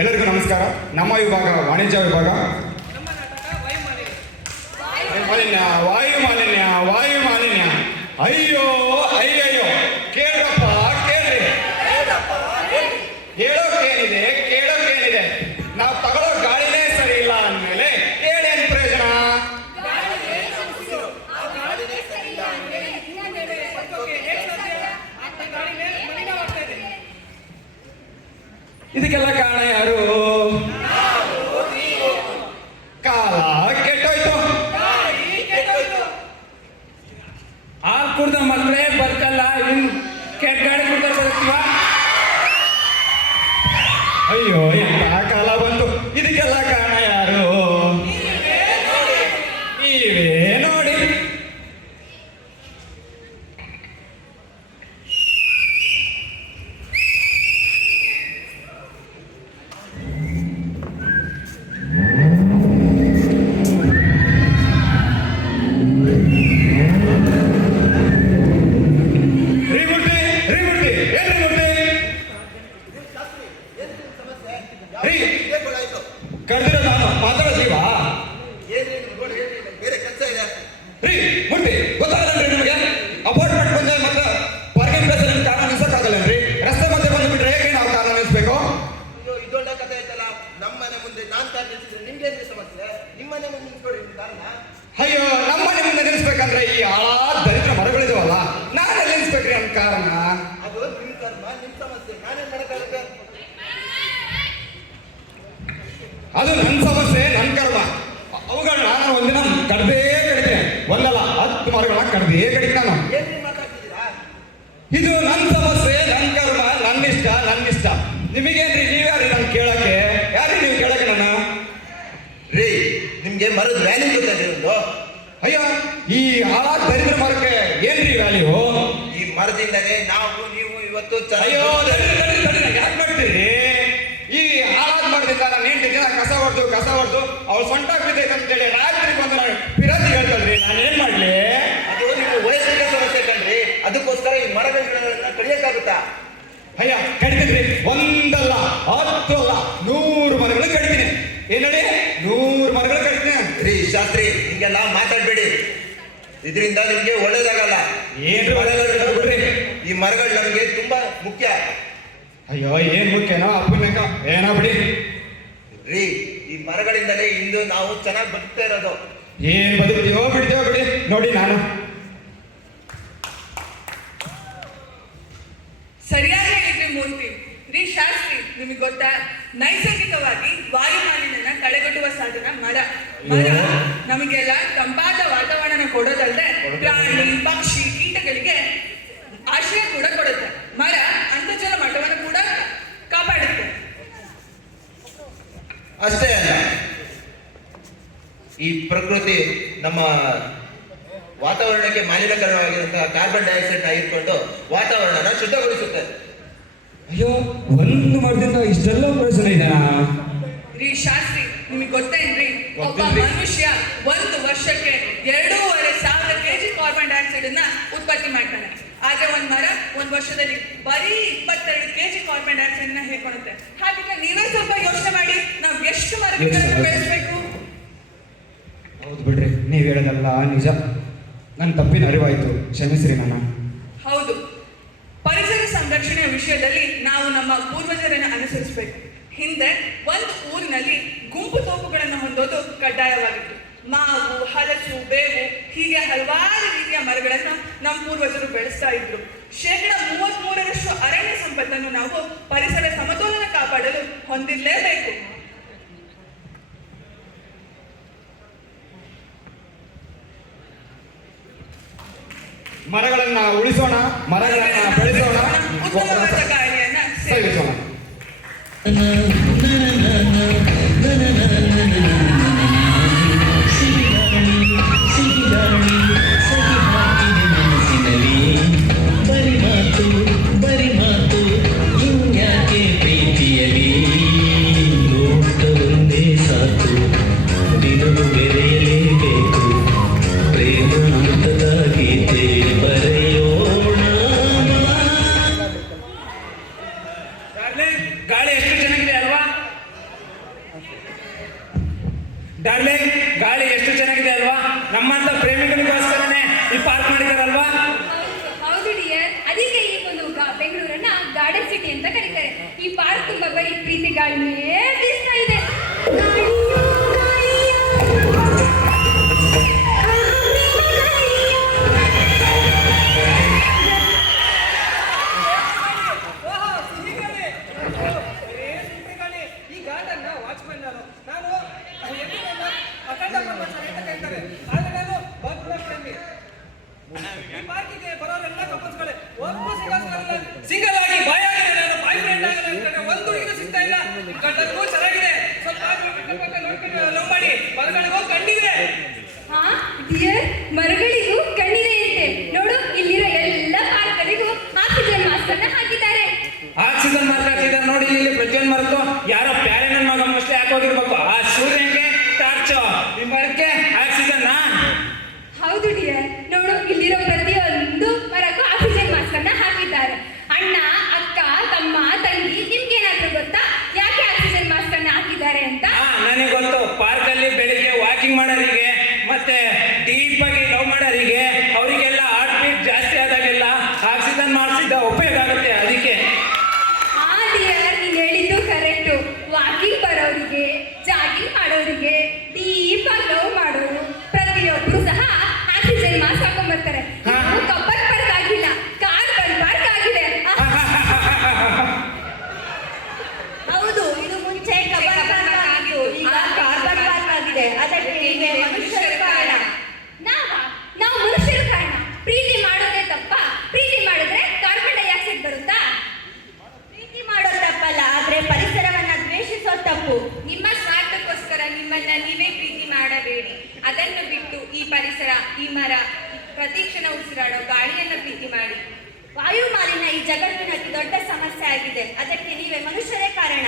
ಎಲ್ಲರಿಗೂ ನಮಸ್ಕಾರ. ನಮ್ಮ ವಿಭಾಗ ವಾಣಿಜ್ಯ ವಿಭಾಗ. ವಾಯು ಮಾಲಿನ್ಯ ವಾಯು ಮಾಲಿನ್ಯ ಅಯ್ಯೋ ಅಯ್ಯಯ್ಯೋ. ಕೇಳ್ರಪ್ಪ ಕೇಳ್ರಿ, ಹೇಳೋಕೇನಿದೆ ಕೇಳೋಕೇನಿದೆ. ನಾವು ತಗೊಳ್ಳೋ ಗಾಳಿನೇ ಸರಿ ಇಲ್ಲ ಅಂದಮೇಲೆ ಹೇಳೇನು ಪ್ರಯೋಜನ? ಇದಕ್ಕೆಲ್ಲ ಕಾರಣ ಯಾರು? ಕಾಲ ಕೆಟ್ಟೋಯ್ತು. ಹಾಲು ಕುಡ್ದ ಮಕ್ಕಳೇ ಬದುಕಲ್ಲ, ಇನ್ ಕೆಟ್ಟ ಗಾಡಿ ಕುಡ್ದ ಬದುಕ್ತೀವ? ಅಯ್ಯೋ ಎಂತ ಕಾಲ ಬಂತು. ಇದಕ್ಕೆಲ್ಲ ಕಾರಣ ಯಾರು? ನೀವೇ ನೋಡಿ. ಕರೆದಿರೋ ನಾನು ಮಾತಾಡೋದೀವಾ? ರೀ ಮುಟ್ಟಿ ಗೊತ್ತಾಗಲ್ರಿ ನಿಮಗೆ? ಅಪಾರ್ಟ್ಮೆಂಟ್ ಬಂದ್ರೆ ಮತ್ತೆ ಪಾರ್ಕಿಂಗ್ ಪ್ಲೇಸ್ ಅಲ್ಲಿ ಕಾರಣ ನಿಲ್ಸಕ್ಕಾಗಲ್ಲನ್ರಿ? ರಸ್ತೆ ಮಧ್ಯೆ ಬಂದ್ಬಿಟ್ರೆ ಹೇಗೆ ನಾವು ಕಾರಣ ನಿಲ್ಸ್ಬೇಕು? ಇದೊಳ್ಳೆ ಕಥೆ ಐತಲ್ಲ. ನಮ್ಮನೆ ಮುಂದೆ ನಾನ್ ಕಾರ್ ನಿಲ್ಸಿದ್ರೆ ನಿಮ್ಗೆ ಏನ್ರಿ ಸಮಸ್ಯೆ? ನಿಮ್ಮನೆ ಮುಂದೆ ನಿಲ್ಸ್ಕೊಡ್ರಿ ಕಾರಣ. ಅಯ್ಯೋ ನಮ್ಮನೆ ಮುಂದೆ ನಿಲ್ಸ್ಬೇಕಂದ್ರೆ ಈ ಹಾಳಾದ ದರಿದ್ರ ಮರಗಳಿದಾವಲ್ಲ, ನಾನೇ ನಿಲ್ಸ್ಬೇಕ್ರಿ ಅಂತ ಕಾರಣ. ಅದು ನಿಮ್ ಕರ್ಮ, ನಿಮ್ ಸಮಸ್ಯೆ. ನಾನೇನ್ ಮಾಡಕ್ಕಾಗುತ್ತೆ? ಅದು ನನ್ನ ಸಮಸ್ಯೆ, ನನ್ನ ಕರ್ಮ. ಅವುಗಳನ್ನ ನಾನು ಒಂದಿನ ಕಡ್ದೇ ಕಡಿತೇನೆ. ಒಂದಲ್ಲ 10 ಮರಗಳನ್ನ ಕಡ್ದೇ ಕಡಿತ ನಾನು. ಏನ್ರಿ ಮಾತಾಡ್ತಿದ್ದೀರಾ? ಇದು ನನ್ನ ಸಮಸ್ಯೆ, ನನ್ನ ಕರ್ಮ, ನನ್ನ ಇಷ್ಟ, ನನ್ನ ಇಷ್ಟ. ನಿಮಗೇನ್ರಿ? ನೀವ್ಯಾರಿ ನಾನು ಕೇಳಕ್ಕೆ? ಯಾರಿ ನೀವು ಕೇಳಕ್ಕೆ ನನ್ನ? ರೀ ನಿಮ್ಗೆ ಮರದ ವ್ಯಾಲ್ಯೂ ಗೊತ್ತಾಗ್ರಿ ಒಂದು? ಅಯ್ಯೋ ಈ ಹಾಳಾದ ದರಿದ್ರ ಮರಕ್ಕೆ ಏನ್ರಿ ವ್ಯಾಲ್ಯೂ? ಈ ಮರದಿಂದಲೇ ನಾವು ನೀವು ಇವತ್ತು ಅಯ್ಯೋ ಯಾಕೆ ಮಾಡ್ತೀರಿ? ಈ ಹಾಳಾದ ಮರದಿಂದ ನಾನು ಹೆಂಟು ದಿನ ಕಸ ಹೊಡೆದು ಅವಳು ಸೊಂಟ ಬಿದ್ದೈತೆ ಅಂತೇಳಿ ರಾತ್ರಿ ಬಂದು ನಾನು ಪಿರತಿ ಹೇಳ್ತಲ್ರಿ. ನಾನು ಏನ್ ಮಾಡ್ಲಿ? ಅದು ನಿಮ್ಮ ವಯಸ್ಸಿನ ಸಮಸ್ಯೆ ಕಣ್ರಿ. ಅದಕ್ಕೋಸ್ಕರ ಈ ಮರಗಳನ್ನ ಕಡಿಯಕ್ಕಾಗುತ್ತಾ? ಅಯ್ಯ ಕಡಿತೀನಿ. ಒಂದಲ್ಲ 10 ಅಲ್ಲ 100 ಮರಗಳು ಕಡಿತೀನಿ. ಏನೇಳಿ 100 ಮರಗಳು ಕಡಿತೀನಿ. ರೀ ಶಾಸ್ತ್ರಿ ಹಿಂಗೆಲ್ಲ ಮಾತಾಡ್ಬೇಡಿ. ಇದರಿಂದ ನಿಮ್ಗೆ ಒಳ್ಳೇದಾಗಲ್ಲ. ಏನ್ರಿ ಮರಗಳು ಬಿಡ್ರಿ. ಈ ಮರಗಳು ನಮ್ಗೆ ತುಂಬಾ ಮುಖ್ಯ. ಅಯ್ಯೋ ಏನ್ ಮುಖ್ಯನೋ ಅಪ್ಪನ ಏನೋ ಬಿಡಿ. ರೀ ಈ ಮರಗಳಿಂದಲೇ ಇಂದು ನಾವು ಚೆನ್ನಾಗಿ ಬದುಕ್ತಾ ಇರೋದು. ಏನ್ ಬದುಕ್ತೀವೋ ಬಿಡ್ತೀವೋ ಬಿಡಿ. ನೋಡಿ ನಾನು ಸರಿಯಾಗಿ ಹೇಳಿದ್ರಿ ಮೂರ್ತಿ. ರೀ ಶಾಸ್ತ್ರಿ, ನಿಮಗೆ ಗೊತ್ತಾ, ನೈಸರ್ಗಿಕವಾಗಿ ವಾಯು ಮಾಲಿನ್ಯನ ತಡೆಗಟ್ಟುವ ಸಾಧನ ಮರ. ಮರ ನಮಗೆಲ್ಲ ತಂಪಾದ ವಾತಾವರಣ ಕೊಡೋದಲ್ಲದೆ ಪ್ರಾಣಿ ಪಕ್ಷಿ ಕೀಟಗಳಿಗೆ ಆಶ್ರಯ ಕೂಡ ಕೊಡುತ್ತೆ. ಮರ ಅಂತರ್ಜಲ ಮಟ್ಟವನ್ನು ಕೂಡ ಕಾಪಾಡುತ್ತೆ. ಅಷ್ಟೇ ಅಲ್ಲ, ಈ ಪ್ರಕೃತಿ ನಮ್ಮ ವಾತಾವರಣಕ್ಕೆ ಮಾಲಿನ್ಯಕರವಾಗಿರುವಂತಹ ಕಾರ್ಬನ್ ಡೈಆಕ್ಸೈಡ್ ಹಿಡ್ಕೊಂಡು ವಾತಾವರಣನ ಶುದ್ಧಗೊಳಿಸುತ್ತೆ. ಅಯ್ಯೋ ಒಂದು ಮರದಿಂದ ಇಷ್ಟೆಲ್ಲ ಪ್ರಯೋಜನ ಇದೆನಾ? ರೀ ಶಾಸ್ತ್ರಿ, ನಿಮಗೆ ಗೊತ್ತೇನ್ರಿ, ಒಬ್ಬ ಮನುಷ್ಯ 1 ವರ್ಷಕ್ಕೆ 2,500 kg ಕಾರ್ಬನ್ ಡೈಆಕ್ಸೈಡ್ ಅನ್ನ ಉತ್ಪತ್ತಿ ಮಾಡ್ತಾನೆ. ಆದ್ರೆ ಒಂದ್ ಮರ 1 ವರ್ಷದಲ್ಲಿ ಬರೀ 22 kg ಕಾರ್ಬನ್ ಡೈಆಕ್ಸೈಡ್ ನ ಹೇರ್ಕೊಳುತ್ತೆ. ಹಾಗಿದ್ರೆ ನೀವೇ ಸ್ವಲ್ಪ ಯೋಚನೆ ಮಾಡಿ, ನಾವು ಎಷ್ಟು ಮರಗಳನ್ನು ಬೆಳೆಸಬೇಕು? ಹೌದು ಬಿಡ್ರಿ, ನೀವ್ ಹೇಳೋದಲ್ಲ ನಿಜ. ನನ್ನ ತಪ್ಪಿನ ಅರಿವಾಯ್ತು, ಕ್ಷಮಿಸ್ರಿ ನನ್ನ. ಹೌದು, ಪರಿಸರ ಸಂರಕ್ಷಣೆಯ ವಿಷಯದಲ್ಲಿ ನಾವು ನಮ್ಮ ಪೂರ್ವಜರನ್ನು ಅನುಸರಿಸಬೇಕು. ಹಿಂದೆ ಒಂದು ಊರಿನಲ್ಲಿ ಗುಂಪು ತೋಪುಗಳನ್ನು ಹೊಂದೋದು ಕಡ್ಡಾಯವಾಗಿತ್ತು. ಮಾವು, ಹಲಸು, ಬೇವು ಹೀಗೆ ಹಲವಾರು ರೀತಿಯ ಮರಗಳನ್ನು ನಮ್ಮ ಪೂರ್ವಜರು ಬೆಳೆಸ್ತಾ ಇದ್ರು. 33% ಅರಣ್ಯ ಸಂಪತ್ತನ್ನು ನಾವು ಪರಿಸರ ಸಮತೋಲನ ಕಾಪಾಡಲು ಹೊಂದಿರಲೇಬೇಕು. ಮರಗಳನ್ನ ಉಳಿಸೋಣ, ಮರಗಳನ್ನ ಬೆಳೆಸೋಣ, ಉತ್ತಮವಾದ ಗಾಳಿಯನ್ನ ಸೇವಿಸೋಣ. ಅಂತ ಕರೀತಾರೆ. ಈ ಪಾರ್ಕ್ ತುಂಬಾ ಬರೀ ಪ್ರೀತಿ ಗಾಳಿಯೇ ಬೀಸ್ತಾ ಇದೆ. ಈ ಗಾರ್ಡನ್ನ ವಾಚ್ಮನ್ ನಾನು ಅಖಂಡ ಬ್ರಹ್ಮಚಾರಿ ಅಂತ ಕರೀತಾರೆ. ಆದ್ರೆ ನಾನು ಬಗ್ಲ ಪ್ರೇಮಿ. ಈ ಪಾರ್ಕಿಗೆ ಬರೋರೆಲ್ಲ ಕಪಲ್ಸ್ಗಳೇ. ಒಬ್ಬ ಸಿಂಗಲ್ ಆಗಿ ಬಾಯ್ ಆಗಿದೆ, ನಾನು ಬಾಯ್ ಫ್ರೆಂಡ್ ಆಗಲ್ಲ ಅಂತಂದ್ರೆ ಒಂದು ಹುಡುಗಿನೂ ಸಿಗ್ತಾ ಇಲ್ಲ. ಗಂಡಕ್ಕೂ ಚೆನ್ನಾಗಿದೆ, ಸ್ವಲ್ಪ ನೋಡ್ಕೊಂಡು ಲವ್ ಮಾಡಿ ಬಲಗಳಿಗೂ ಕಂಡಿದೆ. ಹಾ ಡಿಯರ್, ಮರಗಳಿಗೂ ಕಣ್ಣಿದೆಯಂತೆ. ನೋಡು, ಇಲ್ಲಿರೋ ಎಲ್ಲ ಪಾರ್ಕ್ಗಳಿಗೂ ಆಕ್ಸಿಜನ್ ಮಾಸ್ಕ್ ಅನ್ನ ಹಾಕಿದ್ದಾರೆ. ಆಕ್ಸಿಜನ್ ಮಾರ್ಕ್ ಹಾಕಿದ್ದಾರೆ ನೋಡಿ. ಇಲ್ಲಿ ಪ್ರತಿಯೊಂದು ಮರಕ್ಕೂ ಯಾರೋ ಪ್ಯಾರೆ ನನ್ನ ಮಗ ಮೋಸ್ಟ್ಲಿ ಹಾಕೋಗಿರ್ಬೇಕು. ಆ ಸೂರ್ಯನಿಗೆ ಟಾರ್ಚ್, ಈ ಮರಕ್ಕೆ ಆಕ್ಸಿಜನ್. ಹೌದು ಡಿಯರ್, ನೋಡು, ಇಲ್ಲಿರೋ ಪ್ರತಿಯೊಂದು ಮರಕ್ಕೂ ಆಕ್ಸಿಜನ್ ಮಾಸ್ಕ್ ಅನ್ನ ಹಾಕಿದ್ದಾರೆ. ಅಣ್ಣ, ಅಕ್ಕ, ತಮ್ಮ, ತಂಗಿ, ನಿಮ್ಗೇನಾದ್ರೂ ಗೊತ್ತಾ ಯಾಕೆ ಆಕ್ಸಿಜನ್ ಮಾಸ್ಕ್ ಅನ್ನ ಹಾಕಿದ್ದಾರೆ ಅಂತ? ನನಗೆ ಗೊತ್ತು. ಪಾರ್ಕ್ ಅಲ್ಲಿ ಬೆಳಿಗ್ಗೆ ವಾಕಿಂಗ್ ಮಾಡೋರಿಗೆ ಮತ್ತೆ ಡೀಪ್ ಆಗಿ ಲವ್ ಮಾಡೋರಿಗೆ ಅವರಿಗೆಲ್ಲ ಹಾರ್ಟ್ ಬೀಟ್ ಜಾಸ್ತಿ ಆದಾಗೆಲ್ಲ ಆಕ್ಸಿಜನ್ ಮಾಡಿಸಿದ ಉಪಯೋಗ ಆಗುತ್ತೆ. ಅದಕ್ಕೆ ಹಾ ಡಿಯರ್, ನೀನ್ ಹೇಳಿದ್ದು ಕರೆಕ್ಟು. ವಾಕಿಂಗ್ ಬರೋರಿಗೆ, ಜಾಗಿಂಗ್ ಮಾಡೋರಿಗೆ, ಡೀಪ್ ಆಗಿ ಲವ್ ಮಾಡೋರು ಪ್ರತಿಯೊಬ್ರು ಸಹ ಆಕ್ಸಿಜನ್ ಮಾಸ್ಕ್ ಹಾಕೊಂಡ್ಬರ್ತಾರೆ. ಕಬ್ಬನ್ ಪಾರ್ಕ್ ಆಗಿಲ್ಲ, ಕಾರ್ಬನ್ ಪಾರ್ಕ್ ಆಗಿದೆ. ಹೌದು, ಇದು ಮುಂಚೆ ಕಬ್ಬನ್ ಪಾರ್ಕ್ ಆಗಿತ್ತು, ಈಗ ಕಾರ್ಬನ್ ಪಾರ್ಕ್ ಆಗಿದೆ. ಅದಕ್ಕೆ ನೀವೇ ಮನುಷ್ಯರ ಕಾರಣ. ನಾವು ಮನುಷ್ಯರ ಕಾರಣ. ಪ್ರೀತಿ ಮಾಡೋದೇ ತಪ್ಪ? ಪ್ರೀತಿ ಮಾಡಿದ್ರೆ ಕಾರ್ಬನ್ ಡೈಆಕ್ಸೈಡ್ ಬರುತ್ತಾ? ಪ್ರೀತಿ ಮಾಡೋದು ತಪ್ಪಲ್ಲ, ಆದ್ರೆ ಪರಿಸರವನ್ನ ದ್ವೇಷಿಸೋ ತಪ್ಪು. ನಿಮ್ಮ ಸ್ವಾರ್ಥಕ್ಕೋಸ್ಕರ ನಿಮ್ಮನ್ನ ನೀವೇ ಪ್ರೀತಿ ಮಾಡಬೇಡಿ. ಅದನ್ನು ಬಿಟ್ಟು ಈ ಪರಿಸರ, ಈ ಮರ, ಪ್ರತಿ ಕ್ಷಣ ಉಸಿರಾಡೋ ಗಾಳಿಯನ್ನ ಪ್ರೀತಿ ಮಾಡಿ. ವಾಯು ಮಾಲಿನ್ಯ ಈ ಜಗತ್ತಿನ ಅತಿ ದೊಡ್ಡ ಸಮಸ್ಯೆ ಆಗಿದೆ. ಅದಕ್ಕೆ ನೀವೇ ಮನುಷ್ಯರೇ ಕಾರಣ.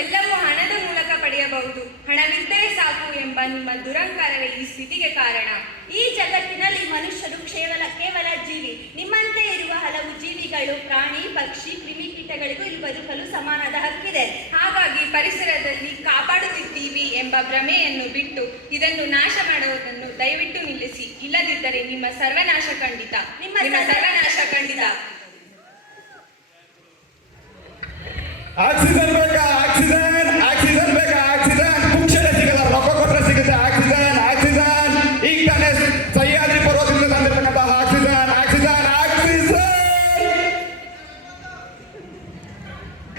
ಎಲ್ಲವೂ ಹಣದ ಮೂಲಕ ಪಡೆಯಬಹುದು, ಹಣವಿದ್ದರೆ ಸಾಕು ಎಂಬ ನಿಮ್ಮ ದುರಂಕಾರವೇ ಈ ಸ್ಥಿತಿಗೆ ಕಾರಣ. ಈ ಜಗತ್ತಿನಲ್ಲಿ ಮನುಷ್ಯರು ಕೇವಲ ಜೀವಿ. ನಿಮ್ಮಂತೆ ಇರುವ ಹಲವು ಜೀವಿಗಳು, ಪ್ರಾಣಿ, ಪಕ್ಷಿ, ಕ್ರಿಮಿಕೀಟಗಳಿಗೂ ಇಲ್ಲಿ ಬದುಕಲು ಸಮಾನದ ಹಕ್ಕಿದೆ. ಹಾಗಾಗಿ ಪರಿಸರದಲ್ಲಿ ಕಾಪಾಡುತ್ತಿದ್ದೀವಿ ಎಂಬ ಭ್ರಮೆಯನ್ನು ಬಿಟ್ಟು ಇದನ್ನು ನಾಶ ಮಾಡುವುದನ್ನು ದಯವಿಟ್ಟು ನಿಲ್ಲಿಸಿ. ಇಲ್ಲದಿದ್ದರೆ ನಿಮ್ಮ ಸರ್ವನಾಶ ಖಂಡಿತ. ನಿಮ್ಮ ಸರ್ವನಾಶ ಖಂಡಿತ. ಆಕ್ಸಿಜನ್ ಬೇಕಾ? ಆಕ್ಸಿಜನ್ ಬೇಕಾ? ಆಕ್ಸಿಜನ್ ಪುಕ್ಷಣೆ ಸಿಗಲ್ಲ, ರೊಕ್ಕ ಕೊಟ್ಟರೆ ಸಿಗುತ್ತೆ. ಆಕ್ಸಿಜನ್ ಈಗ ತಾನೇ ಸಹ್ಯಾದ್ರಿ ಪರ್ವತದಿಂದ ತಂದಿರ್ತಕ್ಕಂತಹ ಆಕ್ಸಿಜನ್.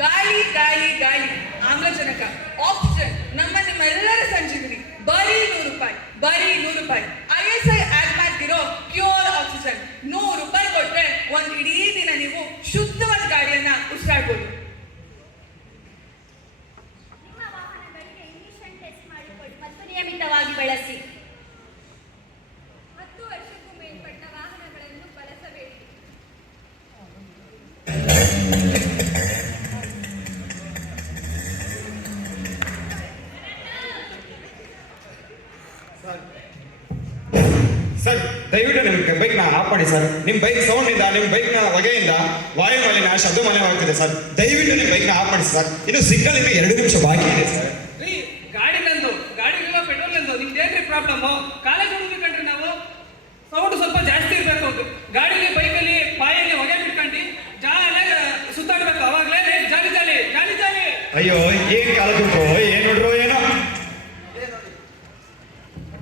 ಗಾಳಿ ಗಾಳಿ ಗಾಳಿ, ಆಮ್ಲಜನಕ, ಆಕ್ಸಿಜನ್, ನಿಮ್ಮೆಲ್ಲರ ಸಂಜೀವಿನಿ. ಬರೀ 100 ರೂಪಾಯಿ, ಬರೀ 100 ರೂಪಾಯಿ. ISI ಆಡ್ ಮಾಡ್ತಿರೋ ಪ್ಯೂರ್ ಆಕ್ಸಿಜನ್. 100 ರೂಪಾಯಿ ಕೊಟ್ರೆ ಒಂದು ಇಡೀ ದಿನ ನೀವು ಶುದ್ಧವಾದ ಗಾಳಿಯನ್ನ ಉಸಿರಾಡ್ಬೋದು. ನಿಮ್ಮ ವಾಹನಗಳಿಗೆ ಎಮಿಷನ್ ಟೆಸ್ಟ್ ಮಾಡಿಕೊಳ್ಳಿ ಮತ್ತು ನಿಯಮಿತವಾಗಿ ಬಳಸಿ. 10 ವರ್ಷಕ್ಕೂ ಮೇಲ್ಪಟ್ಟ ವಾಹನಗಳನ್ನು ಬಳಸಬೇಡಿ. ಸರ್, ದಯವಿಟ್ಟು ನಿಮ್ಮ ಬೈಕ್ನ ಆಫ್ ಮಾಡಿ ಸರ್. ನಿಮ್ಮ ಬೈಕ್ ಸೌಂಡಿಂದ, ನಿಮ್ಮ ಬೈಕ್ನ ಹೊಗೆಯಿಂದ ವಾಯು ಮಾಲಿನ್ಯ, ಶಬ್ದ ಮಾಲಿನ್ಯ ಆಗ್ತಿದೆ ಸರ್. ದಯವಿಟ್ಟು ನಿಮ್ಮ ಬೈಕ್ನ ಆಫ್ ಮಾಡಿ ಸರ್. ಇನ್ನು ಸಿಗ್ನಲ್ ಇನ್ನು 2 ನಿಮಿಷ ಬಾಕಿ ಇದೆ ಸರ್. ರೀ, ಗಾಡಿ ನಂದು, ಗಾಡಿಲಿರೋ ಪೆಟ್ರೋಲ್ ನಂದು. ನಿಮ್ದೇನ್ರಿ ಪ್ರಾಬ್ಲಮ್? ಕಾಲೇಜ್ ಹುಡುಗಂಡ್ರಿ ನಾವು. ಸೌಂಡ್ ಸ್ವಲ್ಪ ಜಾಸ್ತಿ ಇರಬೇಕು. ಗಾಡಿಲಿ, ಬೈಕಲ್ಲಿ, ಬಾಯಲ್ಲಿ ಹೊಗೆ ಬಿಟ್ಕೊಂಡು ಜಾಲಿಯಾಗಿ ಸುತ್ತಾಡ್ಬೇಕು. ಅವಾಗಲೇ ಜಾಲಿ ಜಾಲಿ ಜಾಲಿ ಜಾಲಿ. ಅಯ್ಯೋ, ಏನ್ ಕಾಲದ್ರು, ಏನ್ ನೋಡ್ರು ಏನೋ.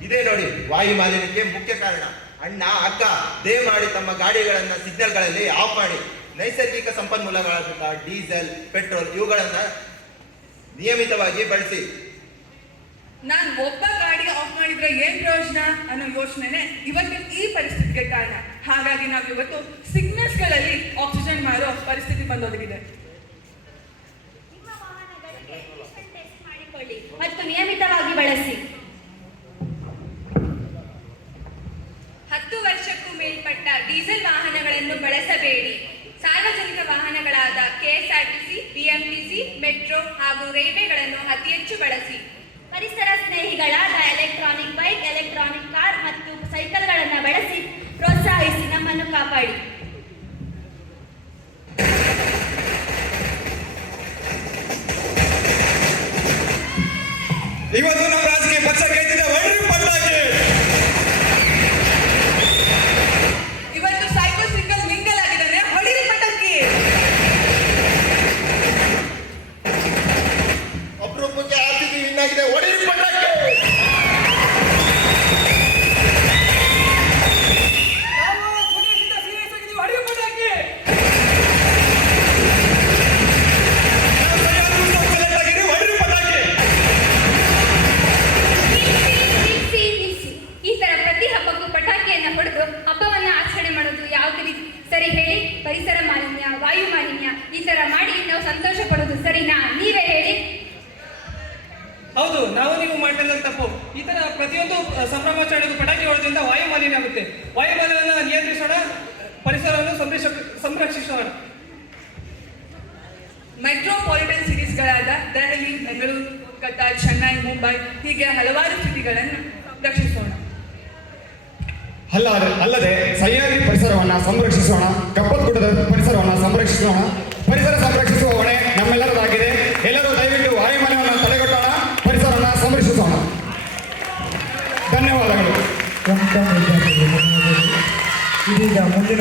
ಇದೇ ನೋಡಿ ವಾಯು ಮಾಲಿನ್ಯಕ್ಕೆ ಮುಖ್ಯ ಕಾರಣ. ಅಣ್ಣ, ಅಕ್ಕ, ದಯಮಾಡಿ ತಮ್ಮ ಗಾಡಿಗಳನ್ನ ಸಿಗ್ನಲ್ಗಳಲ್ಲಿ ಆಫ್ ಮಾಡಿ. ನೈಸರ್ಗಿಕ ಸಂಪನ್ಮೂಲಗಳಾದ ಡೀಸೆಲ್, ಪೆಟ್ರೋಲ್ ಇವುಗಳನ್ನ ನಿಯಮಿತವಾಗಿ ಬಳಸಿ. ನಾನು ಒಬ್ಬ ಗಾಡಿ ಆಫ್ ಮಾಡಿದ್ರೆ ಏನ್ ಪ್ರಯೋಜನ ಅನ್ನೋ ಯೋಚನೆನೆ ಇವತ್ತಿನ ಈ ಪರಿಸ್ಥಿತಿಗೆ ಕಾರಣ. ಹಾಗಾಗಿ ನಾವು ಇವತ್ತು ಸಿಗ್ನಲ್ಸ್ ಗಳಲ್ಲಿ ಆಕ್ಸಿಜನ್ ಮಾರೋ ಪರಿಸ್ಥಿತಿ ಬಂದೊದಗಿದೆ. ನಿಮ್ಮ ವಾಹನಗಳಿಗೆ ಎಮಿಷನ್ ಟೆಸ್ಟ್ ಮಾಡಿಕೊಳ್ಳಿ ಮತ್ತು ನಿಯಮಿತವಾಗಿ ಬಳಸಿ. 10 ವರ್ಷಕ್ಕೂ ಮೇಲ್ಪಟ್ಟ ಡೀಸೆಲ್ ವಾಹನಗಳನ್ನು ಬಳಸಬೇಡಿ. ಸಾರ್ವಜನಿಕ ವಾಹನಗಳಾದ KSRTC, BMTC, ಮೆಟ್ರೋ ಹಾಗೂ ರೈಲ್ವೆಗಳನ್ನು ಅತಿ ಹೆಚ್ಚು ಬಳಸಿ. ಪರಿಸರ ಸ್ನೇಹಿಗಳಾದ ಎಲೆಕ್ಟ್ರಾನಿಕ್ ಬೈಕ್, ಎಲೆಕ್ಟ್ರಾನಿಕ್ ಕಾರ್ ಮತ್ತು ಸೈಕಲ್ಗಳನ್ನು ಬಳಸಿ ಪ್ರೋತ್ಸಾಹಿಸಿ ನಮ್ಮನ್ನು ಕಾಪಾಡಿ. ಇವತ್ತು ನಮ್ಮ ರಾಜಕೀಯ ಪಕ್ಷ ಗೆದ್ದಿದೆ, ಒಳ್ಳೆ ಪಟ್ಟಾಗಿ. ಇವತ್ತು ಸೈಕೋ ಸಿಂಗಲ್ ಮಿಂಗಲ್ ಆಗಿದ್ದಾನೆ, ಹೊಡಿರಿ ಪಟಾಕಿ. ಮಾಡ್ತಿರೋದು ತಪ್ಪು. ಈ ತರ ಪ್ರತಿಯೊಂದು ಸಂಭ್ರಮಾಚರಣೆಗೂ ಪಟಾಕಿ ಹೊಡೆದ್ರಿಂದ ವಾಯು ಮಾಲಿನ್ಯ ಆಗುತ್ತೆ. ವಾಯು ಮಾಲಿನ್ಯವನ್ನು ನಿಯಂತ್ರಿಸೋಣ, ಪರಿಸರವನ್ನು ಸಂರಕ್ಷಿಸೋಣ. ಮೆಟ್ರೋಪಾಲಿಟನ್ ಸಿಟೀಸ್ಗಳಾದ ದೆಹಲಿ, ಬೆಂಗಳೂರು, ಕೋಲ್ಕತ್ತಾ, ಚೆನ್ನೈ, ಮುಂಬೈ ಹೀಗೆ ಹಲವಾರು ಸಿಟಿಗಳನ್ನು ರಕ್ಷಿಸೋಣ. ಅಲ್ಲದೆ ಸಹ್ಯಾದ್ರಿ ಪರಿಸರವನ್ನು ಸಂರಕ್ಷಿಸೋಣ, ಕಪ್ಪತ್ಗುಡ್ಡದ ಪರಿಸರವನ್ನು ಸಂರಕ್ಷಿಸೋಣ. ಪರಿಸರ ಸಂರಕ್ಷಿಸುವ ಹೊಣೆ ನಮ್ಮೆಲ್ಲರದಾಗಿದೆ. ಎಲ್ಲರೂ ದಯವಿಟ್ಟು ವಾಯುಮಾಲಿನ್ಯವನ್ನು ತಡೆಗಟ್ಟೋಣ, ಪರಿಸರವನ್ನು ಸಂರಕ್ಷಿಸೋಣ. ಧನ್ಯವಾದಗಳು. ಇದೀಗ ಮುಂದಿನ